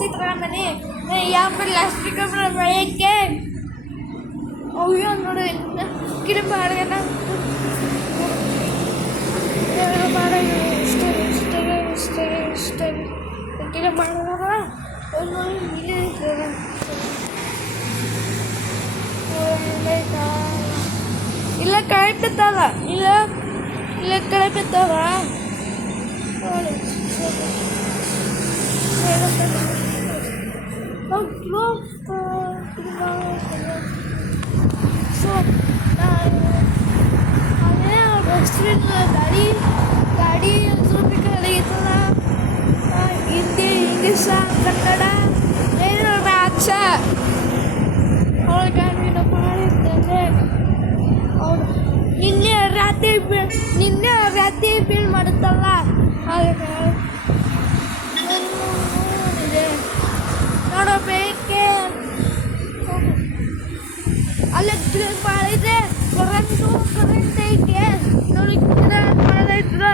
ಚಿತ್ರ ಮನೆ ಯಾವ ಪ್ಲಾಸ್ಟಿಕ್ ಬೆಳೆಯಕ್ಕೆ ಅಯ್ಯೋ ನೋಡಿ ಗಿಡ ಬಾಡಗನ ಬಾಡ ಇಷ್ಟೇ ಇಷ್ಟೇ ಇಷ್ಟೇ ಇಷ್ಟೇ ಗಿಡ ಮಾಡಿದಾಗ ಇಲ್ಲಿ ಇಲ್ಲ ಕಳೆ ಬಿತ್ತಲ್ಲ ಇಲ್ಲ ಇಲ್ಲ ಕಳೆ ಬಿತ್ತಲ್ಲ ಗಾಡಿ ಕಲಿತದ ಹಿಂದಿ ಇಂಗ್ಲೀಷ ಕನ್ನಡ ಏನು ಮ್ಯಾಥ್ಸ ಅವಳ ನೀನು ಮಾಡಿದ್ದೇನೆ ಅವನು ನಿನ್ನೆ ರಾತ್ರಿ ಬೀಳ್ ಮಾಡುತ್ತಲ್ಲ ನೋಡಬೇಕೆ ಅಲ್ಲ ಮಾಡಿದ್ರೆ ಕರೆಂಟ್ ಐತೆ ನೋಡಿ ಮಾಡಿದ್ರೆ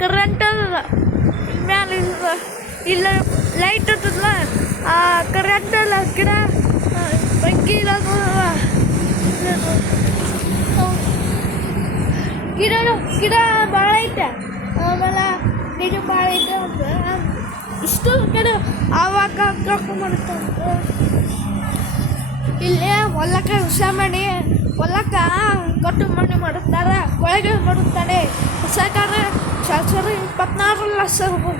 ಕರೆಂಟ್ ಅದಲ್ಲ ಮ್ಯಾಲೆ ಇಲ್ಲ ಲೈಟ್ ಇರ್ತದಲ್ಲ ಆ ಕರೆಂಟ್ ಅಲ್ಲ ಗಿಡ ಬೆಂಕಿ ಇಲ್ಲ ಗಿಡ ಭಾಳ ಐತೆ ಆಮೇಲೆ ಗಿಡ ಭಾಳ ಐತೆ ಇಷ್ಟು ಕಡೆ ಆವಾಗ ಕರ್ಕೊಂಡ್ಬರುತ್ತಂತೆ ಇಲ್ಲೇ ಹೊಲಕ್ಕೆ ಹುಷ ಮಾಡಿ ಹೊಲಕ್ಕೆ ಕಟ್ಟು ಮಣ್ಣು ಮಾಡುತ್ತಾರೆ ಒಳಗೆ ಮಾಡುತ್ತಾರೆ ಸರ್ಕಾರ 24 ಲಕ್ಷ ರೂಪಾಯಿ